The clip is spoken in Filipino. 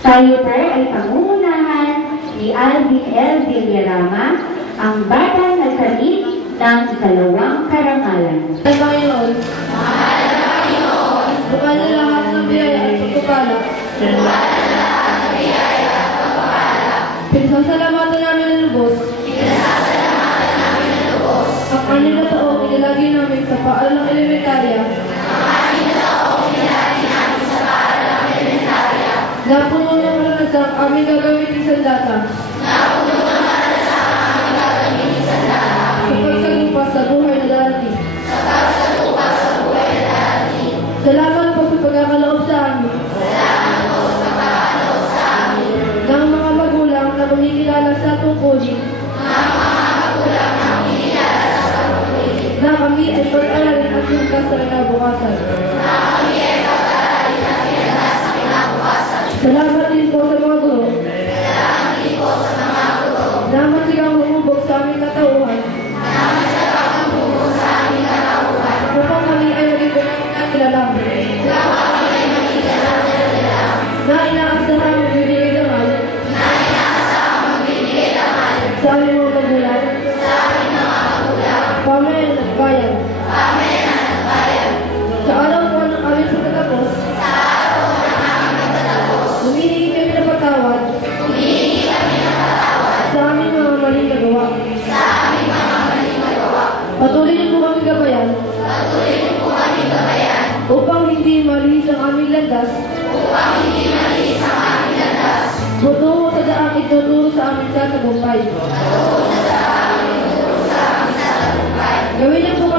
Tayo po ay pangungunahan ni Alvin L. Villarama, ang bata nagkamit ng ikalawang karangalan. Ngayon, bukan lahat ng biyaya pagpapala. Pinasasalamatan namin ng lubos. Ang anim na taong inilagay namin sa paaralang elementarya. Napuno ng maranasang aming gagamitin sa data. Sa pagsagupa sa buhay na darating. Salamat po sa pagkakaloob sa amin. Ng mga magulang na kumikilala sa tungkulin. Na kami ay pag-aralin at ligtas sa kinabukasan. Salamat din po sa mga guro. Salamat silang humubog sa aming katauhan. Upang kami ay maging pinagkakilala. Na inaasahan magbibigay damay. Sa aming mga magulang. Pamayan at bayan. Sa araw po ng aming pagkatapos. Humihingi kami ng patawad. Sa aming mga maling nagawa. Patuloy niyo po kami gabayan. Upang hindi malihis ang aming landas. Tutungo sa daang ituturo sa amin sa tagumpay. Gawin niyo po